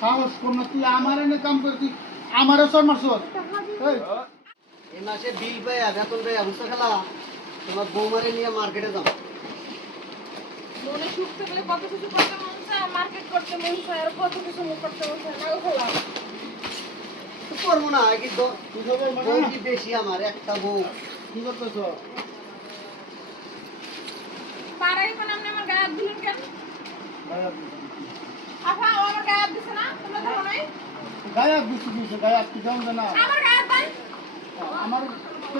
সাহস কোন তুই আমার এনে কাম করতি আমারও সর মারছ এই। মাসে বিল পাইয়া বেতন পাইয়া বুঝতে খেলা? তোমার বৌমারে নিয়ে মার্কেটে যাও। মনে সুখ থাকলে কত কিছু করতে মন চায় মার্কেট করতে মন চায় আর কত কিছু মুখ করতে মন চায় নাও খোলাম তো করব না কি দ- তুই তো বল বউ কি বেশি আমার? একটা বউ। কি করতেছ? পাড়াই কোন আপনি আমার গায়ে হাত দিলেন কেন? গায়ে হাত দিছে না তোমরা দেখো নাই গায়া বুঝতে দিয়েছে গায়া কি জান না আমার গায়ে হাত দেন আমার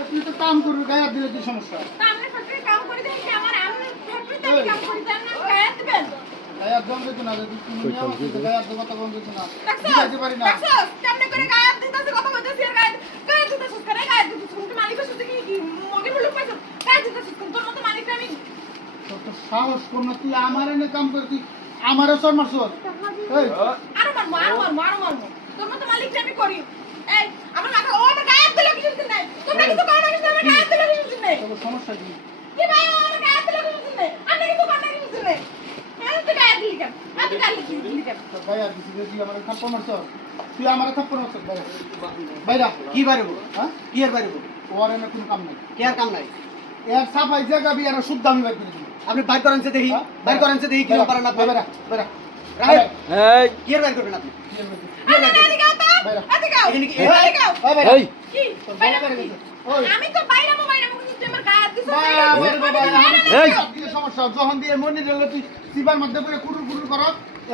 তুই তো কাম করবি গায়া দিলে কি সমস্যা করে ফ্যাক্টরিতে করি গায়ে হাত দিবেন গায়া দম দিত না যদি তুমি নিয়ে আমাকে দেবো তখন দিত না দিতে পারি না করে গায়ে হাত গায়ে গায়ে কেন গায়ে গায়ে কেন? সাহস কোন তুই আমার এনে কাম করতি আমারও সর মারছ। এই। আরও মারবো আরও মারবো আরও মারবো তোর মতো মালিক আমি করি। এই আমার মাথা ও আমার গায়ে হাত দিলে কিছু দিন নাই তোমরা কিছু করো না কিছু আমার গায়ে হাত দিলে কিছু দিন নাই তোর সমস্যা কি? কি ভাই ও আমার গায়ে হাত দিলে কিছু দিন নাই আপনি কিছু করো না কিছু দিন নাই হ্যাঁ তুই গায়ে হাত দিলি কেন? হ্যাঁ দিলি কেন? তোর গায়া দিছি তুই আমার থাপ্পড় মারছ। তুই আমার থাপ্পড় মারছ বাইরে বাইরা কি পারব হ্যাঁ? কি আর পারব ওর এনে কোনো কাম নাই। কে আর কাম নাই? এর সাফাই জায়গা বি আর শুদ্ধ আমি বাইর করে দিই আপনি বাইর করেন সে দেখি হ্যাঁ? বাইর করেন সে দেখি কি পারেন আপনি বেরা বেরা কি বাইর করবেন আপনি আও এই কি বাইরে এই সমস্যা যখন দিয়ে মনে দিলে তুই সিবার মধ্যে পড়ে কুটুর কুটুর কর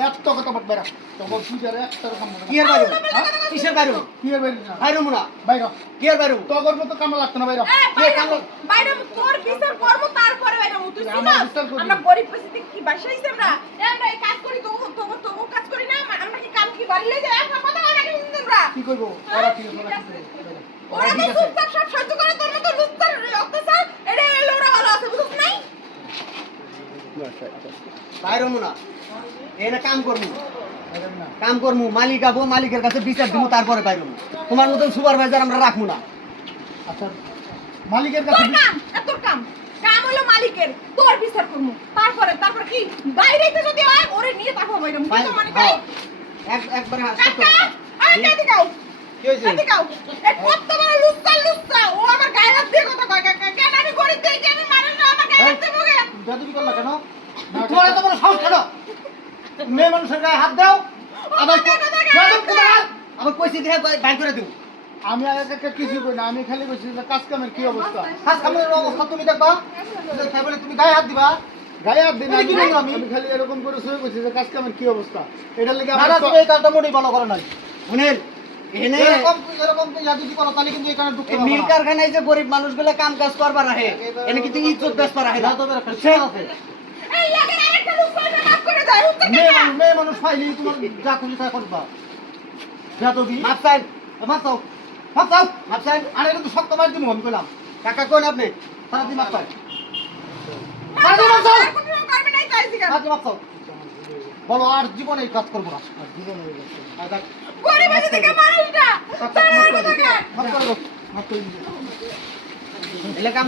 এত কথা বট বেরা তখন তুই যারে একটা কাম না কি কিসের বাইরো কি এর বাইরে মুনা বাইরে। কি আর বাইরো মতো কাম লাগতো না বাইরে। বাইরে তোর বিচার করব তারপরে বাইরে তুই আমার গরিব পরিস্থিতি কি বাসাইছি আমরা? আমরা এই কাজ করি তো তো তো কাজ করি না আমরা- কি কাম কি বাড়ি লই যাই? কথা হয় না আমরা কি করব? ওরা আছে। বাইরে। ওরা তো চুপচাপ সব সহ্য করে তোর মতো লুচ্চার অত্যাচার। এটা এলো ভালো আছে বুঝছ নাই? বাইরো মুনা এনে কাম করব বাইরে না কাম করব মালিক আবো মালিকের কাছে বিচার দিব তারপরে বাইরো তোমার মতন সুপারভাইজার আমরা রাখব না। আচ্ছা মালিকের কাছে তোর কাম কাম। কাম হলো মালিকের। তোর বিচার করমু। তারপরে তারপরে কি? বাইরেতে যদি হয় ওরে নিয়ে তারপর বাইরে। মানে তাই এক- একবারে হাত আরে এদিকে আও। কি হয়েছে? এদিকে আও। এ কত বড় লুচ্চা লুচ্চা। ও আমার গায়ে হাত দিয়ে কথা কয়। কেন আমি গরিব দেই কেন মারেন না আমার গায়ে হাত দিয়ে মুখে বেদবি করলা কেন? তোমার এত বড় সাহস কেন? মেয়ে মানুষের গায়ে হাত দাও। আবার আবার কইছি দেখে বাইর করে দিব আমি আগে কিছু কই না আমি খালি কইছি কাজ কামের কি অবস্থা? কাজ কামের অবস্থা তুমি দেখবা তুমি গায়ে হাত দিবা। গায়ে হাত কি আমি খালি এরকম করে শুয়ে কইছি যে কাজ কামের কি অবস্থা? এটার লাগি না আমার তুমি এই কাজটা মোটেই ভালো করো নাই। শুনেন এনে এরকম এরকম তুই যদি করো তাহলে কিন্তু এখানে ঢুকতে এই পারব মিল না। কারখানায় যে গরিব মানুষগুলো কাম কাজ করবার রাখে এনে কিন্তু ইজ্জত বেচবার রাখে না। বুঝছেন? এই লাগেন আরেকটা লুচ্চা এটা? মাফ করে দাও উত্তর মেয়ে মানুষ মেয়ে মানুষ পাইলে তোমার যা খুশি তাই করবা। বেদবি মাপ চাই। মাপ চাও। মাপ চাও। মাপ চাই। আরে কিন্তু শক্ত মার দিব আমি কইলাম। কাকা কোন আপনি সারা দিন মাপ চাও। মাফ দাও, আর কোনো করবে নাই চাইছি কেন? সারা দিন মাপ চাও। বলো আর জীবনে এই কাজ করব না। আর জীবনে গরিব আছে মানুষটা। তার মাপ করে দাও, মাপ করে দিও। এলে কাম